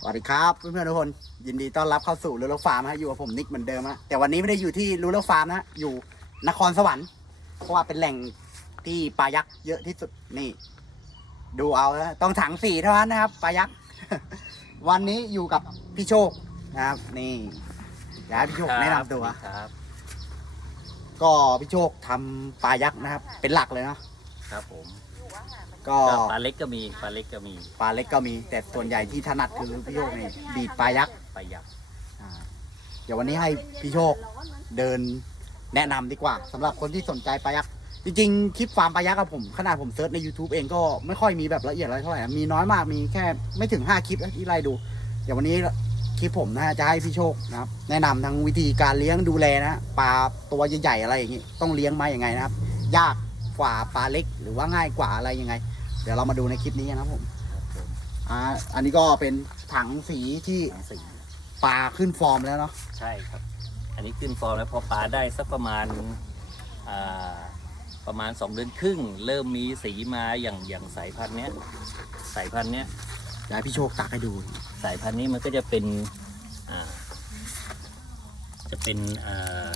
สวัสดีครับเพื่อนๆทุกคนยินดีต้อนรับเข้าสู่รูโลฟาร์มฮะอยู่กับผมนิกเหมือนเดิมฮะแต่วันนี้ไม่ได้อยู่ที่รูโลฟาร์มนะฮะอยู่นครสวรรค์เพราะว่าเป็นแหล่งที่ปลายักษ์เยอะที่สุดนี่ ดูเอานะต้องถังสี่เท่านั้นนะครับปลายักษ์ วันนี้อยู่กับพี่โชคนะครับนี่อยากให้พี่โชคแนะนำตัวครับก็พี่โชคทำปลายักษ์นะครับ เป็นหลักเลยเนาะครับผม ก็ปลาเล็กก็มีปลาเล็กก็มีปลาเล็กก็มี แต่ส่วนใหญ่ที่ถนัดคือพี่โชคนี่ดีดปลายักษ์ปลายักษ์อ่าเดี๋ยววันนี้ให้พี่โชคเดินแนะนำดีกว่าสำหรับคนที่สนใจปลายักษ์จริงๆคลิปฟาร์มปลายักษ์กับผมขนาดผมเซิร์ชใน YouTube เองก็ไม่ค่อยมีแบบละเอียดอะไรเท่าไหร่นะมีน้อยมากมีแค่ไม่ถึง 5 คลิปนะที่ไล่ดู เดี๋ยววันนี้คลิปผมนะฮะจะให้พี่โชคนะครับแนะนำทั้งวิธีการเลี้ยงดูแลนะปลาตัวใหญ่ๆอะไรอย่างงี้ต้องเลี้ยงมาอย่างไงนะครับ ยากกว่าปลาเล็กหรือว่าง่ายกว่าอะไรยังไง เดี๋ยวเรามาดูในคลิปนี้นะครับผมครับผมอ่าอันนี้ก็เป็นถังสีที่ทั้งสี่ปลาขึ้นฟอร์มแล้วเนาะใช่ครับ อันนี้ขึ้นฟอร์มแล้วพอปลาได้สักประมาณอ่าประมาณ 2 เดือนครึ่ง เริ่มมีสีมาอย่างอย่างสายพันธุ์เนี้ยสายพันธุ์เนี้ยเดี๋ยวให้พี่โชคตักให้ดู สายพันธุ์นี้มันก็จะเป็นอ่าจะเป็นอ่า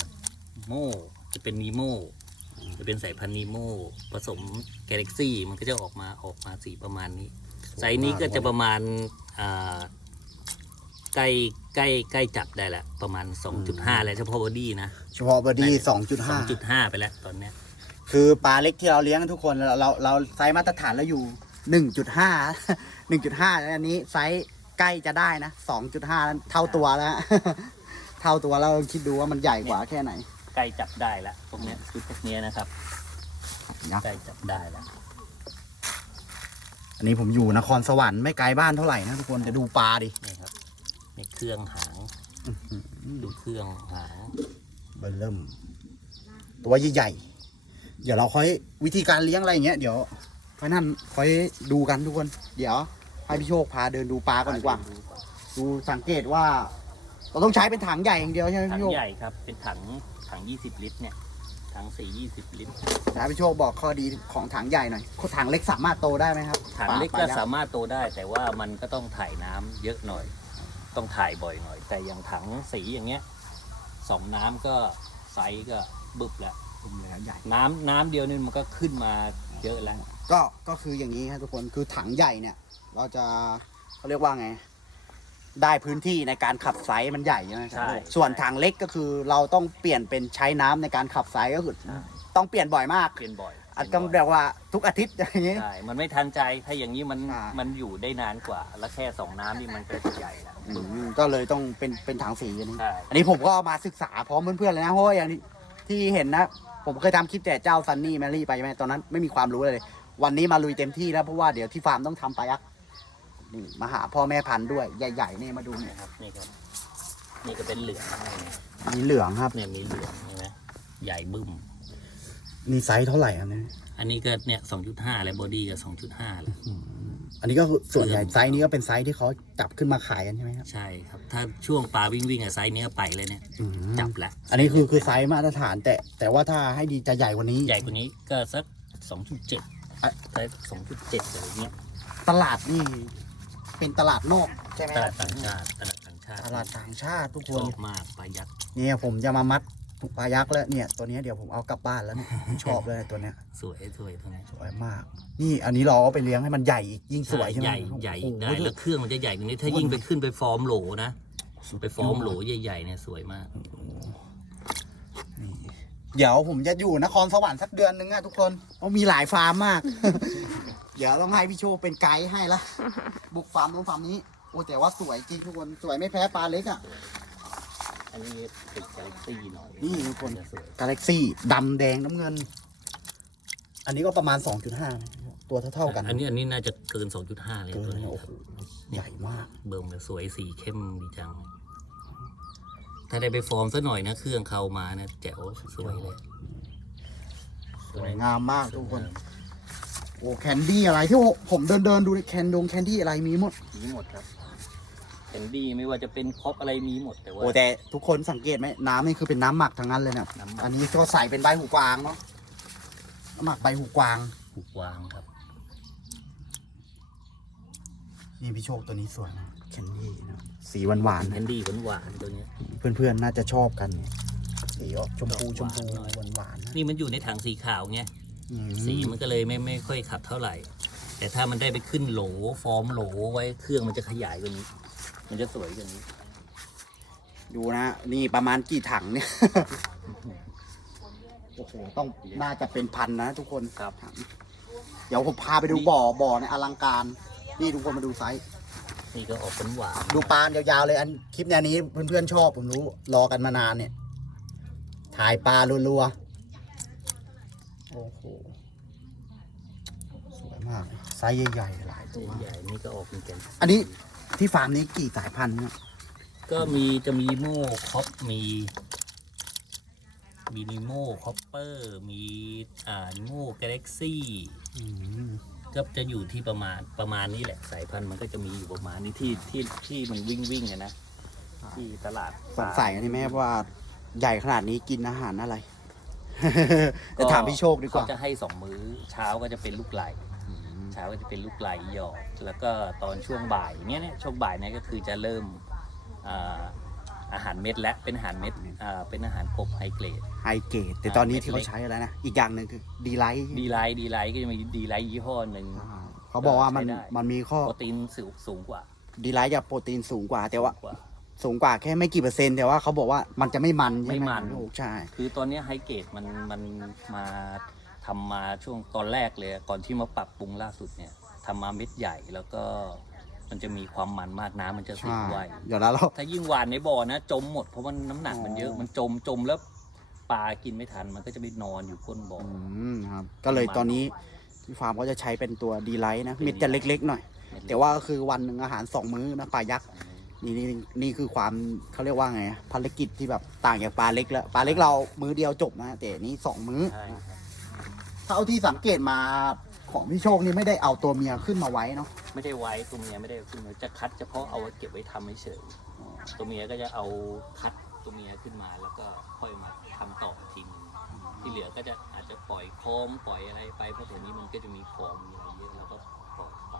โม่จะเป็นนีโม่จะเป็นสายพันธุ์นีโม่ผสม กาแล็กซี่มันก็จะออกมาออกมาสีประมาณนี้ไซส์นี้ก็จะประมาณอ่าใกล้ใกล้ใกล้จับได้แล้วประมาณ 2.5 แล้วเฉพาะบอดี้นะเฉพาะบอดี้สองจุดห้า2.5 ไปแล้วตอนเนี้ยคือปลาเล็กที่เราเลี้ยงทุกคนเราเราเราไซส์มาตรฐานเราอยู่หนึ่งจุดห้าหนึ่งจุดห้าอันนี้ไซส์ใกล้จะได้นะสองจุดห้าเท่าตัวแล้ว เท่าตัวแล้วคิดดูว่ามันใหญ่กว่าแค่ไหน ใกล้จับได้แล้วพวกเนี้ยชุดพวกเนี้ยนะครับ นะใกล้จับได้แล้ว อันนี้ผมอยู่นครสวรรค์ไม่ไกลบ้านเท่าไหร่นะทุกคนจะดูปลาดินี่ครับนี่เครื่องหางดูเครื่องหางเบิ่มเริ่ม ตัวใหญ่ๆเดี๋ยวเราค่อยวิธีการเลี้ยงอะไรอย่างเงี้ยเดี๋ยวค่อยนั่นค่อยดูกันทุกคน เดี๋ยวให้พี่โชคพาเดินดูปลาก่อนดีกว่า ดูสังเกตว่า เราต้องใช้เป็นถังใหญ่อย่างเดียวใช่ไหมถังพี่โชค ใหญ่ครับ เป็นถังถัง 20 ลิตรเนี่ย ถังสี20ลิตร นะพี่โชคบอกข้อดีของถังใหญ่หน่อยถังเล็กสามารถโตได้ไหมครับถังเล็กปาก็ยัษ์สามารถโตได้ แต่ว่ามันก็ต้องถ่ายน้ำเยอะหน่อย ต้องถ่ายบ่อยหน่อย แต่อย่างถังสีอย่างเงี้ยสองน้ำก็ไซส์ก็บึบแล้ว ผมแล้วใหญ่ น้ำน้ำเดียวนี่มันก็ขึ้นมาเยอะแล้ว ก็ก็คืออย่างนี้ครับทุกคนคือถังใหญ่เนี่ย เราจะเขาเรียกว่าไง ได้พื้นที่ในการขับไซส์มันใหญ่ใช่ไหมครับใช่ ส่วนถังเล็กก็คือเราต้องเปลี่ยนเป็นใช้น้ำในการขับไซส์ก็คือใช่ต้องเปลี่ยนบ่อยมากเปลี่ยนบ่อยอาจจะแบบว่าทุกอาทิตย์อย่างนี้ ใช่มันไม่ทันใจถ้าอย่างนี้มันอ่ามั มันอยู่ได้นานกว่า แล้วแค่สองน้ำนี่มันก็จะใหญ่แล้ว อืมก็เลยต้องเป็นเป็นถังสีอันนี้ ใช่ อันนี้ผมก็เอามาศึกษาพร้อมเพื่อนๆเลยนะเพราะว่าอย่างที่ที่เห็นนะ ผมเคยทำคลิปแต่เจ้าซันนี่แมรี่ไปใช่ไหมตอนนั้นไม่มีความรู้เลย วันนี้มาลุยเต็มที่แล้วเพราะว่าเดี๋ยวที่ฟาร์มต้องทำปลายักษ์ นี่มาหาพ่อแม่พันธุ์ด้วย ใหญ่ๆนี่มาดูเนี่ยนะครับนี่ครับ นี่ก็เป็นเหลืองนะเนี่ยมีเหลืองครับ เนี่ยมีเหลืองเห็นไหมใหญ่บึ้ม มีไซส์เท่าไหร่ครับเนี่ยอันนี้ก็เนี่ยสองจุดห้าแล้วบอดี้ก็สองจุดห้าแล้วอันนี้ก็คือส่วนใหญ่ไซส์นี้ก็เป็นไซส์ที่เขาจับขึ้นมาขายกันใช่ไหมครับ ใช่ครับ ถ้าช่วงปลาวิ่งวิ่งๆอะไซส์เนี้ยไปเลยเนี่ยอืมจับแล้วอันนี้คือคือไซส์มาตรฐาน แต่แต่ว่าถ้าให้ดีจะใหญ่กว่านี้ ใหญ่กว่านี้ก็สักสองจุดเจ็ดอะไซส์สองจุดเจ็ดอะไรเงี้ยตลาดนี่ เป็นตลาดโลกใช่ไหมตคลารัดบต่างชาติตลาดต่างชาติตลาดต่างชาติทุกคชนอบมากปลายักษ์เนี่ยผมจะมามัดปลายักษ์แล้วเนี่ยตัวเนี้ยเดี๋ยวผมเอากลับบ้านแล้วเนี่ยผมชอบเลยตัวเนี้ยสวยสวยตัวนี้สวยมาก นี่อันนี้เราเอาไปเลี้ยงให้มันใหญ่อีกยิ่งสวยใช่ไหมใหญ่ใหญ่โอ้โหได้แล้วเครื่องมันจะใหญ่กว่านี้ถ้ายิ่งไปขึ้นไปฟอร์มโหลนะไปฟอร์มโหลใหญ่ๆเนี่ยสวยมาก เดี๋ยวผมจะอยู่นครสวรรค์สักเดือนนึงอะทุกคนเพราะมีหลายฟาร์มมาก เดี๋ยวต้องให้พี่โชว์เป็นไกด์ให้ละ บุกฟาร์มนู้นฟาร์มนี้ โอ้แต่ว่าสวยจริงทุกคน สวยไม่แพ้ปลาเล็กอะอันนี้ติดกาแล็กซี่หน่อยนี่ทุกคน จะสวยกาแล็กซี่ดำแดงน้ำเงิน อันนี้ก็ประมาณ 2.5 ตัวเท่าๆกันอันนี้อันนี้น่าจะเกิน 2.5 เลยเกินตัวเลยนี้โอ้คโหรับใหญ่มาก เบิ่มเลยสวยสีเข้มดีจัง ถ้าได้ไปฟอร์มซะหน่อยนะ เครื่องเขามาเนี่ยแจ๋วสวยเลย สวยงามมากทุกคน โอ้แคนดี้อะไรที่ผมเดินเดินๆดูแคนดงแคนดี้อะไรมีหมด มีหมดครับแคนดี้ไม่ว่าจะเป็นคอกอะไรมีหมดแต่ว่าโอ้แต่ทุกคนสังเกตไหมน้ำนี่คือเป็นน้ำหมักทั้งนั้นเลยนะน้ำหมักอันนี้ก็ใส่เป็นใบหูกวางเนาะน้ำหมักใบหูกวาง ผูกวางครับ นี่พี่โชคตัวนี้สวยนะแคนดี้นะสีหวานๆแคนะนดี้หวานๆตัวเนี้ย เพื่อนๆน่าจะชอบกันเนี่ยสีออกชมพูชมพูหวานๆหน่อยหวานๆนะ นี่มันอยู่ในถังสีขาวไงอืม สีมันก็เลยไม่ไม่ค่อยขับเท่าไหร่ แต่ถ้ามันได้ไปขึ้นโหลฟอร์มโหลไว้เครื่องมันจะขยายกว่านี้ มันจะสวยกว่านี้ ดูนะ นี่ประมาณกี่ถังเนี่ย โอ้โห ต้องน่าจะเป็นพันนะทุกคนครับ เดี๋ยวผมพาไปดูบ่อบ่อในยอลังการ นี่ทุกคนมาดูไซส์ นี่ก็ออกหวานๆดูปลายาวๆเลยอันคลิปแนวนี้เพื่อนๆชอบผมรู้ รอกันมานานเนี่ย ถ่ายปลารัวๆ โอ้โห สวยมาก ไซส์ใหญ่ๆหลายตัว ใหญ่ๆนี่ก็ออกเป็นแกนอันนี้ที่ฟาร์มนี้กี่สายพันธุ์เนี่ยก็มีจะมีโม่คอปมี มีนิโม่คอปเปอร์ มีอ่านิโม่กาแล็กซี่ อืมก็จะอยู่ที่ประมาณประมาณนี้แหละสายพันธุ์มันก็จะมีอยู่ประมาณนี้ที่ที่ที่มันวิ่งวิ่งอะนะที่ตลาดสงสัยกันไหมว่าใหญ่ขนาดนี้กินอาหารอะไร จะถามพี่โชคดีกว่า เขาจะให้สองมื้อเช้าก็จะเป็นลูกไหล เช้าก็จะเป็นลูกไหลหยอด แล้วก็ตอนช่วงบ่ายเนี้ยเนี่ยช่วงบ่ายเนี่ยก็คือจะเริ่มอ่าอาหารเม็ดและเป็นอาหารเม็ดอ่าเป็นอาหารกบไฮเกรดไฮเกตแต่ตอนนี้ที่เขาใช้อะไรนะ อีกอย่างหนึ่งคือดีไลท์ดีไลท์ดีไลท์ก็จะมีดีไลท์ยี่ห้อหนึ่งเขาบอกว่ามันใช้ได้มันมีข้อโปรตีนสูงสูงกว่า ดีไลท์จะโปรตีนสูงกว่าแต่ว่ากว่าสูงกว่าแค่ไม่กี่เปอร์เซ็นต์แต่ว่าเขาบอกว่ามันจะไม่มันใช่ไหไม่มันพี่โอ๊คใช่ คือตอนเนี้ยไฮเกรดมันมันมา ทำมาช่วงตอนแรกเลยก่อนที่มาปรับปรุงล่าสุดเนี่ยทำมาเม็ดใหญ่แล้วก็มันจะมีความมันมากน้ำมันจะสิใช่งไวเดี๋ยวแล้วเราถ้ายิ่งหวานในบ่อนะ จมหมดเพราะมันน้ำหนักมันเยอะอ๋อมันจมจมแล้วปลากินไม่ทันมันก็จะไปนอนอยู่ก้นบ่ออืมครับ ก็เลยตอนนี้ที่ฟาร์มก็จะใช้เป็นตัวดีไลท์นะเม็ดจะเล็ก ๆ หน่อย แต่ว่าก็คือวันหนึ่งอาหารสองมื้อนะปลายักษ์นี่นี่นี่คือความเขาเรียกว่าไงอะภารกิจที่แบบต่างจากปลาเล็กแล้วปลาเล็กเรามื้อเดียวจบนะแต่นี่สองมื้อใช่ครับ เท่าที่สังเกตมาของพี่โชคนี่ไม่ได้เอาตัวเมียขึ้นมาไว้เนาะไม่ได้ไว้ตัวเมียไม่ได้เอาขึ้นมาจะคัดเฉพาะเอาไว้เก็บไว้ทำเฉยๆตัวเมียก็จะเอาคัดตัวเมียขึ้นมาแล้วก็ค่อยมาทำต่ออีกทีนึงที่เหลือก็จะอาจจะปล่อยโคมปล่อยอะไรไปเพราะเดี๋ยวนี้มันก็จะมีโคมมีอะไรเยอะแล้วก็ปล่อยไป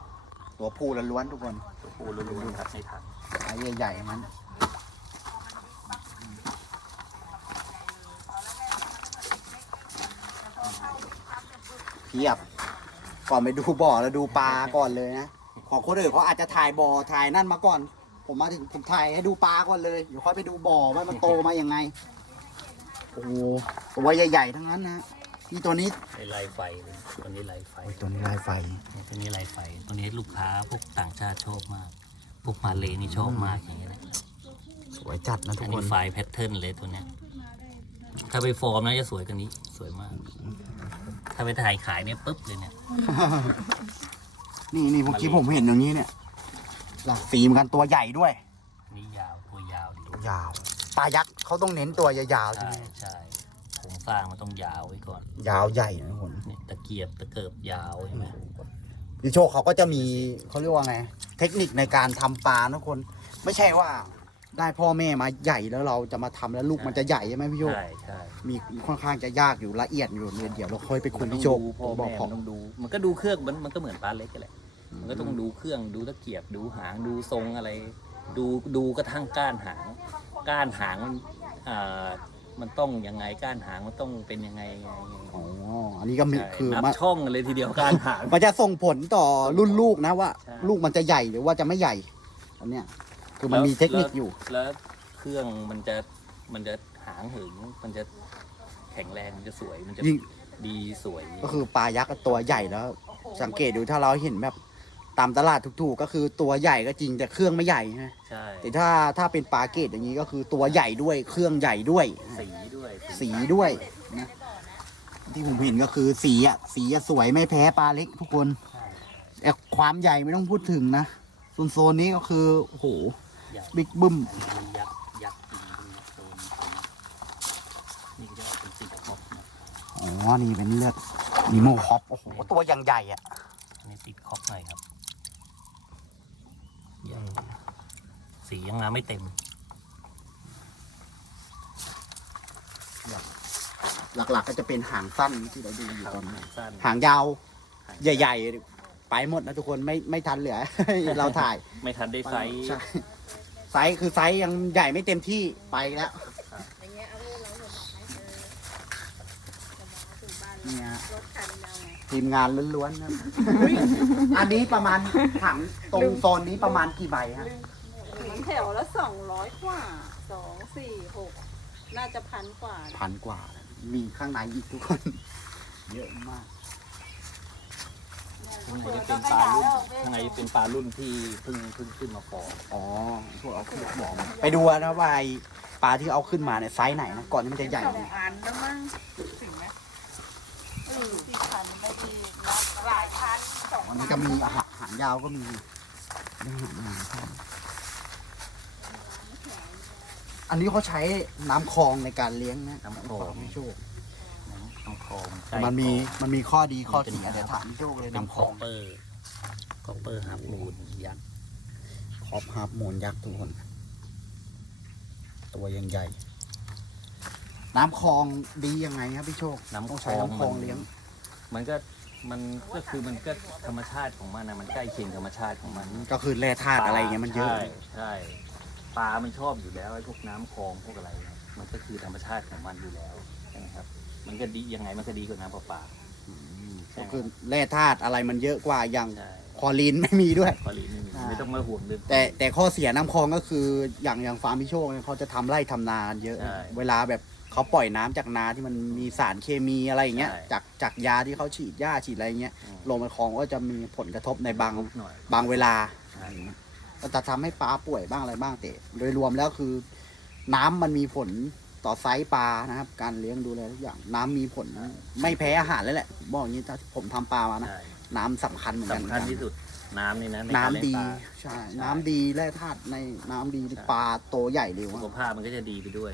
ตัวผู้ล้วนๆทุกคนตัวปูล้วนๆครับในถังไอ้ใหญ่ๆมัน เพียบ ก่อนไปดูบ่อแล้วดูปลาก่อนเลยนะ ของคนอื่นเขาอาจจะถ่ายบ่อถ่ายนั่นมาก่อน ผมมาถึงผมถ่ายให้ดูปลาก่อนเลยเดี๋ยวค่อยไปดูบ่อว่ามันโตมายังไง โอ้โหตัวใหญ่ๆทั้งนั้นนะนี่ตัวนี้ในลายไฟเลยตัวนี้ลายไฟตัวนี้ลายไฟ เนี่ยตัวนี้ลายไฟ ตัวนี้ลูกค้าพวกต่างชาติชอบมาก พวกมาเลนี่ชอบมากอย่างเงี้ยแหละสวยจัดนะทุอักนคนี้นไฟแพทเทิร์นเลยตัวเนี้ยถ้าไปฟอร์มน่าจะสวยกว่านี้ สวยมาก ถ้าไปถ่ายขายเนี่ยปุ๊บเลยเนี่ย นี่นี่เมื่อกี้ผมเห็นอย่างนี้เนี่ย หลักสีเหมือนกันตัวใหญ่ด้วย นี่ยาวตัวยาวดียาว ปลายักษ์เขาต้องเน้นตัวยาวๆใช่ใช่ไหมใช่โครงสร้างมันต้องยาวไว้ก่อนยาวใหญ่นะทุกคนเนี่ยตะเกียบตะเกิบยาวใช่ไหมพี่โชคเขาก็จะมีเขาเรียกว่าไง เทคนิคในการทำปลานะทุกคน ไม่ใช่ว่า ได้พ่อแม่มาใหญ่แล้วเราจะมาทำแล้วลูกมันจะใหญ่ใช่ไหมพี่โชคใช่ใช่มีค่อนข้างจะยากอยู่ละเอียดอยู่เดี๋ยวเราค่อยไปคุยพี่โชคมันต้องดูพ่อบอกแม่พอ มันต้องดู มันก็ดูเครื่องมันมันก็เหมือนปลาเล็กกันแหละ มันก็ต้องดูเครื่องดูตะเกียบดูหางดูทรงอะไร ดูดูกระทั่งก้านหาง ก้านหางมันอ่ามันต้องยังไงก้านหางมันต้องเป็นยังไงยังไงยังไงอ๋อ อันนี้ก็มีใช่คือนับมาช่องกันเลยทีเดียวก้านหาง มันจะส่งผลต่อรุ่นลูกนะว่า ใช่ ลูกมันจะใหญ่หรือว่าจะไม่ใหญ่อันเนี้ย คือมันมีเทคนิคอยู่ แล้วเครื่องมันจะมันจะหางหึงมันจะแข็งแรงมันจะสวยมันจะยิ่ง ดีสวยก็คือปลายักษ์ตัวใหญ่แล้ว สังเกตดูถ้าเราเห็นแบบตามตลาดถูกๆ ก็คือตัวใหญ่ก็จริงแต่เครื่องไม่ใหญ่ใช่ไหมใช่แต่ถ้าถ้าเป็นปลาเกตอย่างนี้ก็คือตัวใหญ่ด้วยเครื่องใหญ่ด้วย สีด้วยสีด้วยนะที่ผมเห็นก็คือสีอะสีอะสวยไม่แพ้ปลาเล็กทุกคน ใช่แต่ความใหญ่ไม่ต้องพูดถึงนะโซนโซนนี้ก็คือโอ้โห ใหญ่บิ๊กบึ้มอันนี้ยักษ์ยักษ์จริงตรงนี้โซนนี่ก็จะออกเป็นสีครบนะอ๋อ นี่เป็นเลือดนิโมคอปโอ้โห ตัวยังใหญ่อะ อันนี้ติดครบหน่อยครับใหญ่สียังมาไม่เต็ม หลักๆก็จะเป็นหางสั้นที่เราดูอยู่ตอนนี้ สั้นหางยาว ใหญ่ไปหมดนะทุกคนไม่ไม่ทันเหลือ เราถ่าย ไม่ทันได้ไซส์ใช่ ไซส์คือไซส์ยังใหญ่ไม่เต็มที่ไปแล้วอย่างเงี้ยเอาลูกเราหมดให้เออจะมาถึงบ้านเนี่ย รถคันเดียวไงทีมงานล้วนๆนะอันนี้ประมาณถังตรงโซนนี้ประมาณกี่ใบฮะมันแถวละสองร้อยกว่าสองสี่หกน่าจะพันกว่าพันกว่า มีข้างในอีกทุกคน เยอะมาก ข้างในจะเป็นปลารุ่นข้างในจะเป็นปลารุ่นที่เพิ่งเพิ่งขึ้นมาฟอร์มอ๋อพวกเอาขึ้นบอกมาไปดูนะว่าไอ้ปลาที่เอาขึ้นมาเนี่ยไซส์ไหนนะก่อนที่มันจะใหญ่ สองเนี่ยอันแล้วมั้งถึงไหมเออสี่พันไม่ดีนับหลายพันสองอันนี้ก็มีอาหารหางยาวก็มีอาหารยาวครับอันนี้เขาใช้น้ำคลองในการเลี้ยงนะน้ำคลองพี่โชคน้ำ คลองมันมีมันมีข้อดีข้อเป็นเสียแต่ถามพี่โชคเลยเป็นน้ำคคลอองปเปอร์คอปเปอร์ฮาร์มูนยักษ์ครอบฮาร์ปโมนยักษ์ทุกคน ตัวยังใหญ่ น้ำคลองดียังไงครับพี่โชคน้ำต้องคลใช้องน้ำคลองมันเลี้ยง มันก็มันก็คือมันก็ธรรมชาติของมันนะมันใกล้เคียงธรรมชาติของมันก็คือแร่ธาตุอะไรเงี้ยมันเยอะ ใช่ใช่ปลามันชอบอยู่แล้วไอ้พวกน้ำคลองพวกอะไรเนี่ยมันก็คือธรรมชาติของมันอยู่แล้วใช่ไหมครับ มันก็ดียังไงมันก็ดีกว่าน้ำประปาก็คือแร่ธาตุอะไรมันเยอะกว่าอย่างใช่คลอรีนไม่มีด้วย คอลีนไม่มีอ่า ไม่ต้องมาห่วงเรื่อง แต่แต่ข้อเสียน้ำคลองก็คืออย่างอย่างฟาร์มพิโชคเนี่ยเขาจะทำไร่ทำนากันเยอะ ใช่เวลาแบบเขาปล่อยน้ำจากนาที่มันมีสารเคมีอะไรอย่างเงี้ยใช่ จากจากยาที่เขาฉีดหญ้าฉีดอะไรเงี้ยอืมลงไปคลองก็จะมีผลกระทบในบางหน่อยบางเวลา ใช่ก็จะทำให้ปลาป่วยบ้างอะไรบ้างแต่โดยรวมแล้วคือ น้ำมันมีผล ต่อไซส์ปลานะครับ การเลี้ยงดูแลทุกอย่างน้ำมีผลไม่แพ้อาหารเลยแหละผมบอกอย่างนี้ถ้าผมทำปลามานะ ใช่น้ำสำคัญเหมือนกันสำคัญที่สุดน้ำนี่นะในน้ำการเลี้ยงดีปลา ใช่น้ำดีแร่ธาตุในน้ำดีใช่ ปลาโตใหญ่เร็วสุอะขภาพมันก็จะดีไปด้วย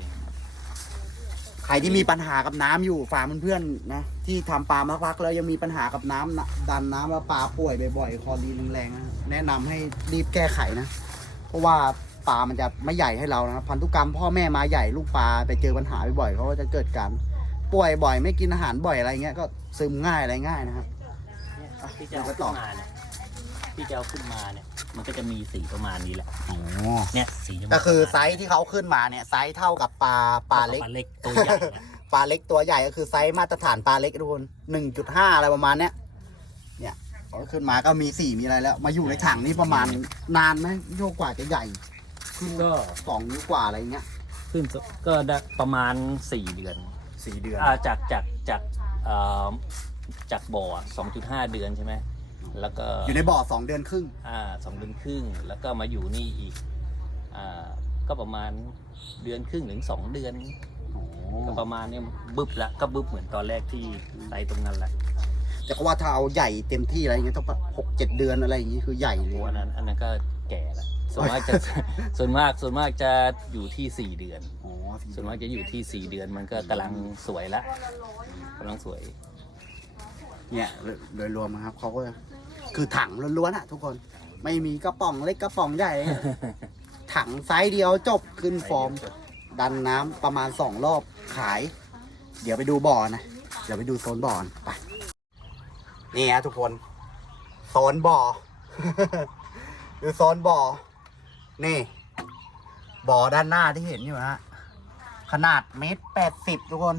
ใครที่มีปัญหากับน้ำอยู่ฝากเพื่อนๆนะที่ทำปลามาพักแล้วยังมีปัญหากับน้ำนะดันน้ำแล้วปลาป่วยบ่อยๆคอรีนแรงๆนะแนะนำให้รีบแก้ไขนะ เพราะว่า ปลามันจะไม่ใหญ่ให้เรานะครับ พันธุกรรมพ่อแม่มาใหญ่ลูกปลาไปเจอปัญหาบ่อยๆเขาก็จะเกิดการป่วยบ่อยไม่กินอาหารบ่อยอะไรเงี้ยก็ซึมง่ายอะไรง่ายนะครับที่จะเอาขึ้นมาเนี่ยที่จะเอาขึ้นมาเนี่ย มันก็จะมีสีประมาณนี้แหละอ๋อเนี่ยสีจะมาก็คือไซส์ที่เขาขึ้นมาเนี่ยไซส์เท่ากับปลาปลาเล็ก ปลาเล็กตัวใหญ่นะปลาเล็กตัวใหญ่ก็คือไซส์มาตรฐานปลาเล็กทุกคนหนึ่งจุดห้าอะไรประมาณเนี้ย เนี่ยเขาขึ้นมาก็มีสี่มีอะไรแล้ว มาอยู่ในถังนี่ประมาณนานไหมโยกกว่าจะใหญ่ ขึ้นก็ สองนิ้วกว่าอะไรเงี้ยขึ้นก็ได้ประมาณสี่เดือนสี่เดือนอ่าจากจากจากเอ่อจากบ่อสองจุดห้าเดือนใช่ไหมแล้วก็อยู่ในบ่อสองเดือนครึ่งอ่าสองเดือนครึ่ง แล้วก็มาอยู่นี่อีกอ่าก็ประมาณเดือนครึ่งถึงสองเดือนก็ประมาณเนี้ยบึบละก็บึบเหมือนตอนแรกที่ไตตรงนั้นแหละ แต่ก็ว่าถ้าเอาใหญ่เต็มที่อะไรเงี้ยต้องหกเจ็ดเดือนอะไรอย่างงี้คือใหญ่เลโอ้ยอันนั้นอันนั้นก็แก่ละส่วนมากจะ ส่วนมากส่วนมากจะอยู่ที่สี่เดือน อ๋อสี่ส่วนมากจะอยู่ที่สี่เดือนมันก็กำลังสวยละกำลังสวย เนี่ยโดยโดยรวมนะครับเขาก็คือถังล้วนๆอะทุกคน ไม่มีกระป๋องเล็กกระป๋องใหญ่ ถังไซส์เดียวจบขึ้นฟอร์ม ดันน้ำประมาณสองรอบขาย เดี๋ยวไปดูบ่อนะ เดี๋ยวไปดูโซนบ่อนไป นี่ฮะทุกคน โซนบ่อดูโซนบ่อ นี่ บ่อด้านหน้าที่เห็นอยู่นะฮะขนาดเมตรแปดสิบทุกคน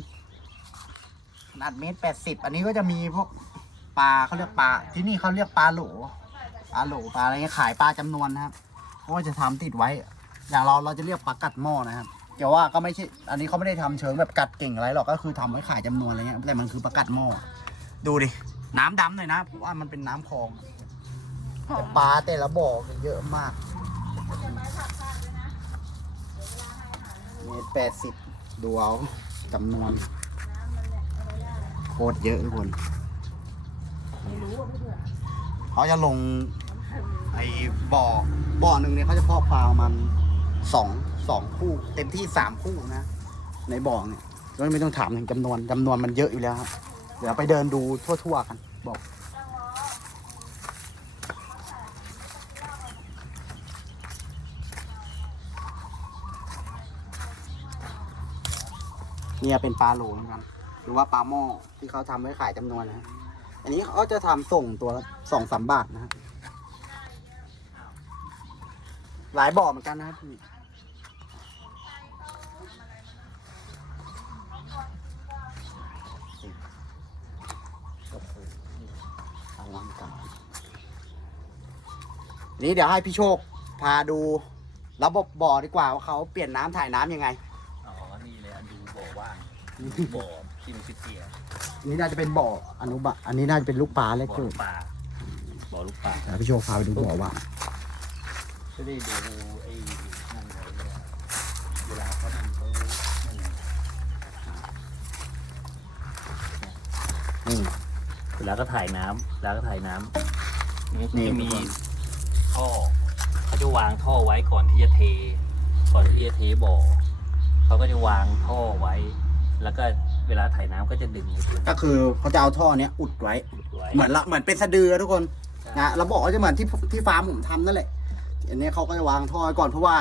ขนาดเมตรแปดสิบอันนี้ก็จะมีพวกปลาเขาเรียกปลาที่นี่เขาเรียกปลาโหลปลาโหลปลาอะไรเงี้ยขายปลาจำนวนนะครับเขาก็จะทำติดไว้ อย่างเราเราจะเรียกปลากัดหม้อนะครับแต่ว่าก็ไม่ใช่อันนี้เขาไม่ได้ทำเชิงแบบกัดเก่งอะไรหรอกก็คือทำไว้ขายจำนวนอะไรเงี้ยแต่มันคือปลากัดหม้อดูดิ น้ำดำหน่อยนะเพราะว่ามันเป็นน้ำคลองแต่ปลาแต่ละบ่อเยอะมากเมตรแปดสิบดูเอาจำนวนโคตรเยอะทุกคนเขาจะลงไอ้บ่อบ่อหนึ่งเนี่ยเขาจะเพาะปลาประมันสองสองคู่ เต็มที่สามคู่นะ ในบ่อเนี่ยก็ไม่ต้องถามถึงจำนวนจำนวนมันเยอะอยู่แล้วครับ เดี๋ยวไปเดินดูทั่วๆกัน บอก เนี่ยเป็นปลาโหลเหมือนกัน หรือว่าปลาหม้อที่เขาทำไว้ขายจำนวนนะในอันนี้เขาจะทำส่งตัวสองสามบาทนะครับหลายบ่อเหมือนกันนะครับพี่โอ้โหอลังการ นี่เดี๋ยวให้พี่โชคพาดูระบบบ่อดีกว่าว่าเขาเปลี่ยนน้ำถ่ายน้ำยังไง อ๋อ นี่เลยอันดูบ่อว่างบ่อที่มันเตี้ยอันนี้น่าจะเป็นบ่ออนุบะอันนี้น่าจะเป็นลูกปลาเล็กบ่อเกิลูนกปลาบ่อลูกปลาแล้วพี่โชคพาไปดูบ่อว่าจะได้ดูไอ้นั่นไว้เนี่ยเวลาเขาทำเขานั่นไงนี่เวลาก็ถ่ายน้ำเวลาก็ถ่ายน้ำนี่จะมี ทุกคนท่อเขาจะวางท่อไว้ก่อนที่จะเท ก่อนที่จะเทบ่อเขาก็จะวางท่อไว้ แล้วก็เวลาถ่ายน้ำก็จะดึงไอ้ตัวก็คือเขาจะเอาท่อเนี้ยอุดไว้ ไว้ เหมือนละเหมือนเป็นสะดือทุกคนใช่นะแล้วบ่อก็จะเหมือนที่ที่ฟาร์มผมทำนั่นแหละอันนี้เขาก็จะวางท่อไว้ก่อนเพราะว่า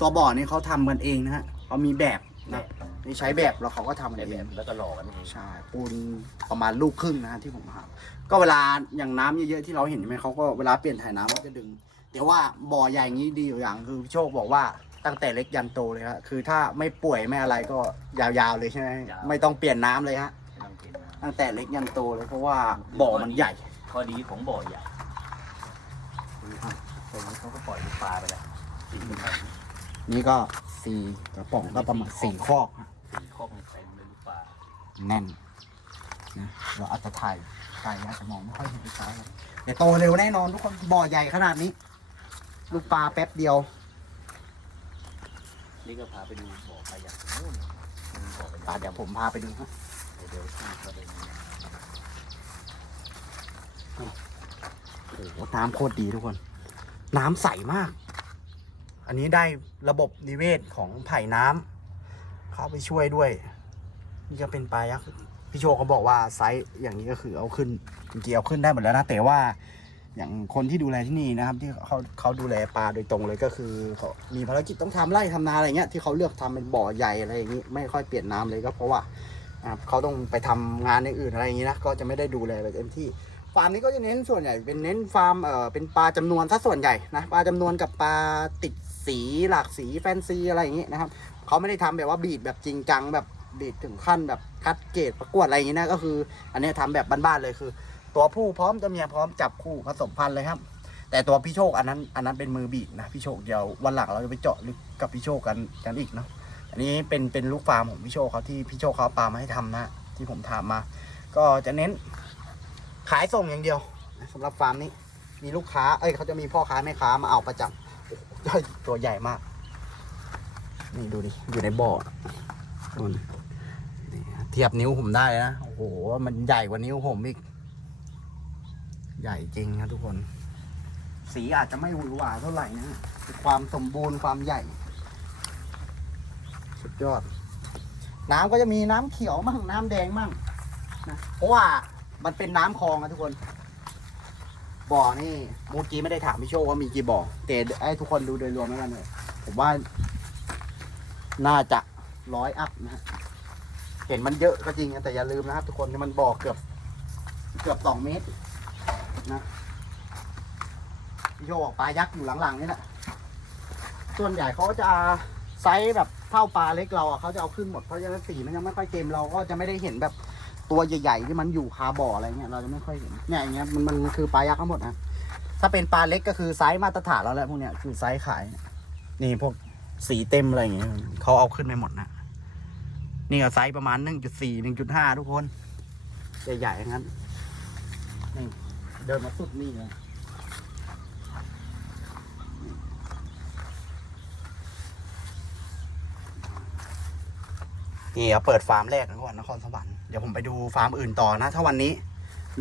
ตัวบ่อนี้เขาทำกันเองนะฮะเขามีแบบนะนี่ใช้แบบแล้วเขาก็ทำกันในเอแบงบแล้วก็หล่อกันเองใช่ปูนประมาณลูกครึ่งนะฮะที่ผมทำก็เวลาอย่างน้ำเยอะๆที่เราเห็นใช่ไหมเขาก็เวลาเปลี่ยนถ่ายน้ำเขาจะดึง แต่ว่าบ่อใหญ่อย่างนี้ดีอยู่อย่างคือพี่โชคบอกว่าตั้งแต่เล็กยันโตเลยฮะคือถ้าไม่ป่วยไม่อะไรก็ยาวๆเลยใช่ไหมไม่ต้องเปลี่ยนน้ำเลยฮะไม่ต้องเก็บนะตั้งแต่เล็กยันโตเลยเพราะว่าบ่อมันใหญ่ข้อดีของบ่อใหญ่ตรงนี้เขาก็ปล่อยลูกปลาไปแล้วสี่กระป๋องนี่ก็สี่กระป๋องก็ประมาณสี่คอกฮะสี่ข้อมันเต็มเลยลูกปลาแน่นนะเราอาจจะถ่ายถ่ายอาจจะมองไม่ค่อยเห็นช้าเลยแต่โตเร็วแน่นอนทุกคนบ่อใหญ่ขนาดนี้ ลูกปลาแป๊บเดียว นี่ก็พาไปดูบ่อปลาอย่างนู้นมันบ่อเป็นอะเดี๋ยวผมพาไปดูฮะเดี๋ยวเดี๋ยวที่เขาเป็นอย่างนี้โอ้โหน้ำโคตรดีทุกคน น้ำใสมาก อันนี้ได้ระบบนิเวศของไผ่น้ำเข้าไปช่วยด้วย นี่ก็เป็นปลายักษ์พี่โชคเขาบอกว่าไซส์อย่างนี้ก็คือเอาขึ้นจริงๆเอาขึ้นได้หมดแล้วนะแต่ว่า อย่างคนที่ดูแลที่นี่นะครับ ที่เขาเขาดูแลปลาโดยตรงเลยก็คือเขามีภารกิจต้องทำไร่ทำนาอะไรเงี้ยที่เขาเลือกทำเป็นบ่อใหญ่อะไรอย่างนี้ไม่ค่อยเปลี่ยนน้ำเลยก็เพราะว่าเขาต้องไปทำงานอย่างอื่นอะไรอย่างนี้นะก็จะไม่ได้ดูแลแบบเต็มที่ฟาร์มนี้ก็จะเน้นส่วนใหญ่เป็นเน้นฟาร์มเอ่อเป็นปลาจำนวนซะส่วนใหญ่นะปลาจำนวนกับปลาติดสีหลากสีแฟนซีอะไรอย่างงี้นะครับเขาไม่ได้ทำแบบว่าบีดแบบจริงจังแบบบีดถึงขั้นแบบคัดเกรดประกวดอะไรอย่างงี้นะก็คือ อันนี้ทำแบบบ้านๆเลยคือ ตัวผู้พร้อมตัวเมียพร้อมจับคู่ผสมพันธุ์เลยครับ แต่ตัวพี่โชคอันนั้นอันนั้นเป็นมือบีดนะพี่โชคเดี๋ยววันหลังเราจะไปเจาะลึกกับพี่โชคกันกันอีกเนาะอันนี้เป็นเป็นลูกฟาร์มของพี่โชคเขาที่พี่โชคเขาเอาปลามาให้ทำนะที่ผมถามมา ก็จะเน้นขายส่งอย่างเดียวนะสำหรับฟาร์มนี้ มีลูกค้าเอ้ยเขาจะมีพ่อค้าแม่ค้ามาเอาประจำตัวใหญ่มากนี่ดูดิอยู่ในบ่อเทียบนิ้วผมได้นะโอ้โหมันใหญ่กว่านิ้วผมอีก ใหญ่จริงนะทุกคน สีอาจจะไม่หวือหวาเท่าไหร่นะแต่ความสมบูรณ์ความใหญ่ สุดยอด น้ำก็จะมีน้ำเขียวมั่งน้ำแดงมั่งนะเพราะว่ามันเป็นน้ำคลองนะทุกคน บ่อนี่เมื่อกี้ไม่ได้ถามพี่โชคว่ามีกี่บ่อแต่ให้ทุกคนดูโดยรวมแล้วกันเลยผมว่า น่าจะร้อยอัพนะเห็นมันเยอะก็จริงนะแต่อย่าลืมนะครับ ทุกคนที่มันบ่อเกือบ เกือบสองเมตร นะพี่โชบอกปลายักษ์อยู่หลังๆนี่แหละ ส่วนใหญ่เขาจะไซส์แบบเท่าปลาเล็กเราอะเขาจะเอาขึ้นหมดเพราะฉะนั้นสีมันยังไม่ค่อยเต็มเราก็จะไม่ได้เห็นแบบตัวใหญ่ๆที่มันอยู่คาบ่ออะไรเงี้ยเราจะไม่ค่อยเห็นเนี่ยอย่างเงี้ยมันมันคือปลายักษ์ทั้งหมดนะถ้าเป็นปลาเล็กก็คือไซส์มาตรฐานแล้วแหละพวกเนี้ยคือไซส์ขาย นี่พวกสีเต็มอะไรอย่างเงี้ยเขาเอาขึ้นไปหมดนะนี่ก็ไซส์ประมาณหนึ่งจุดสี่หนึ่งจุดห้าทุกคน ใหญ่ๆอย่างนั้น เดินมาสุดนี่เลยนี่เอาเปิดฟาร์มแรกก่อนนครสวรรค์เดี๋ยวผมไปดูฟาร์มอื่นต่อนะ ถ้าวันนี้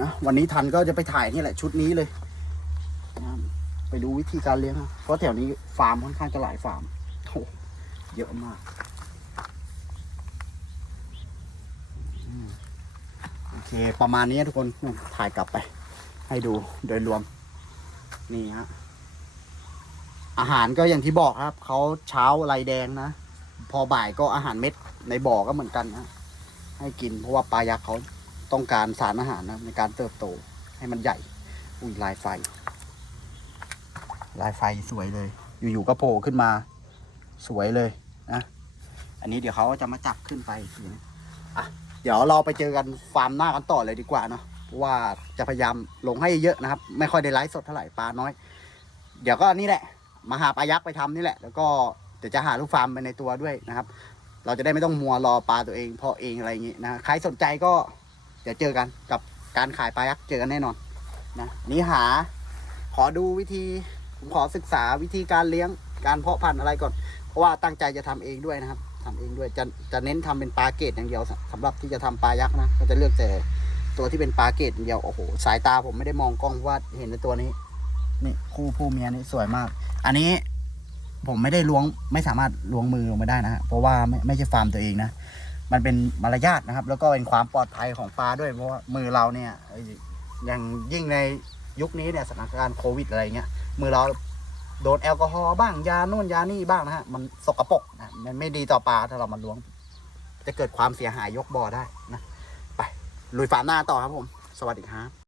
นะวันนี้ทันก็จะไปถ่ายนี่แหละชุดนี้เลยนะไปดูวิธีการเลี้ยงนะเพราะแถวนี้ฟาร์มค่อนข้างจะหลายฟาร์มโอ้เยอะมากโอเค ประมาณนี้ทุกคนถ่ายกลับไป ให้ดูโดยรวม นี่ฮะ อาหารก็อย่างที่บอกครับ เขาเช้าไรแดงนะ พอบ่ายก็อาหารเม็ดในบ่อก็เหมือนกันนะ ให้กินเพราะว่าปลายักษ์เขาต้องการสารอาหารนะในการเติบโตให้มันใหญ่ อุ้ยลายไฟ ลายไฟสวยเลย อยู่ๆก็โผล่ขึ้นมา สวยเลยนะ อันนี้เดี๋ยวเขาจะมาจับขึ้นไปอีกทีนะอะ เดี๋ยวเราไปเจอกันฟาร์มหน้ากันต่อเลยดีกว่าเนาะ ว่าจะพยายามลงให้เยอะนะครับ ไม่ค่อยได้ไลฟ์สดเท่าไหร่ปลาน้อย เดี๋ยวก็นี่แหละ มาหาปลายักษ์ไปทำนี่แหละ แล้วก็เดี๋ยวจะหาลูกฟาร์มไปในตัวด้วยนะครับ เราจะได้ไม่ต้องมัวรอปลาตัวเองเพาะเองอะไรอย่างงี้นะใครสนใจก็เดี๋ยวเจอกันกับการขายปลายักษ์เจอกันแน่นอนนะนี่หาขอดูวิธีผมขอศึกษาวิธีการเลี้ยงการเพาะพันธุ์อะไรก่อน เพราะว่าตั้งใจจะทำเองด้วยนะครับทำเองด้วยจะจะเน้นทำเป็นปลาเกตอย่างเดียวสสำหรับที่จะทำปลายักษ์นะก็จะเลือกแต่ ตัวที่เป็นปลาเกตเดียวโอ้โหสายตาผมไม่ได้มองกล้องเพราะว่าเห็นในตัวนี้ นี่คู่ผู้เมียนี่สวยมาก อันนี้ผมไม่ได้ล้วงไม่สามารถล้วงมือลงไปได้นะฮะเพราะว่าไม่ไม่ใช่ฟาร์มตัวเองนะมันเป็นมารยาทนะครับ แล้วก็เป็นความปลอดภัยของปลาด้วยเพราะว่ามือเราเนี่ยอย่างยิ่งในยุคนี้เนี่ยสถานการณ์โควิดอะไรเงี้ยมือเราโดนแอลกอฮอล์บ้างยาโน่นยานี่บ้างนะฮะมันสกปรกนะมันไม่ดีต่อปลาถ้าเรามาล้วง จะเกิดความเสียหายยกบ่อได้นะ ลุยฟาร์มหน้าต่อครับผม สวัสดีครับ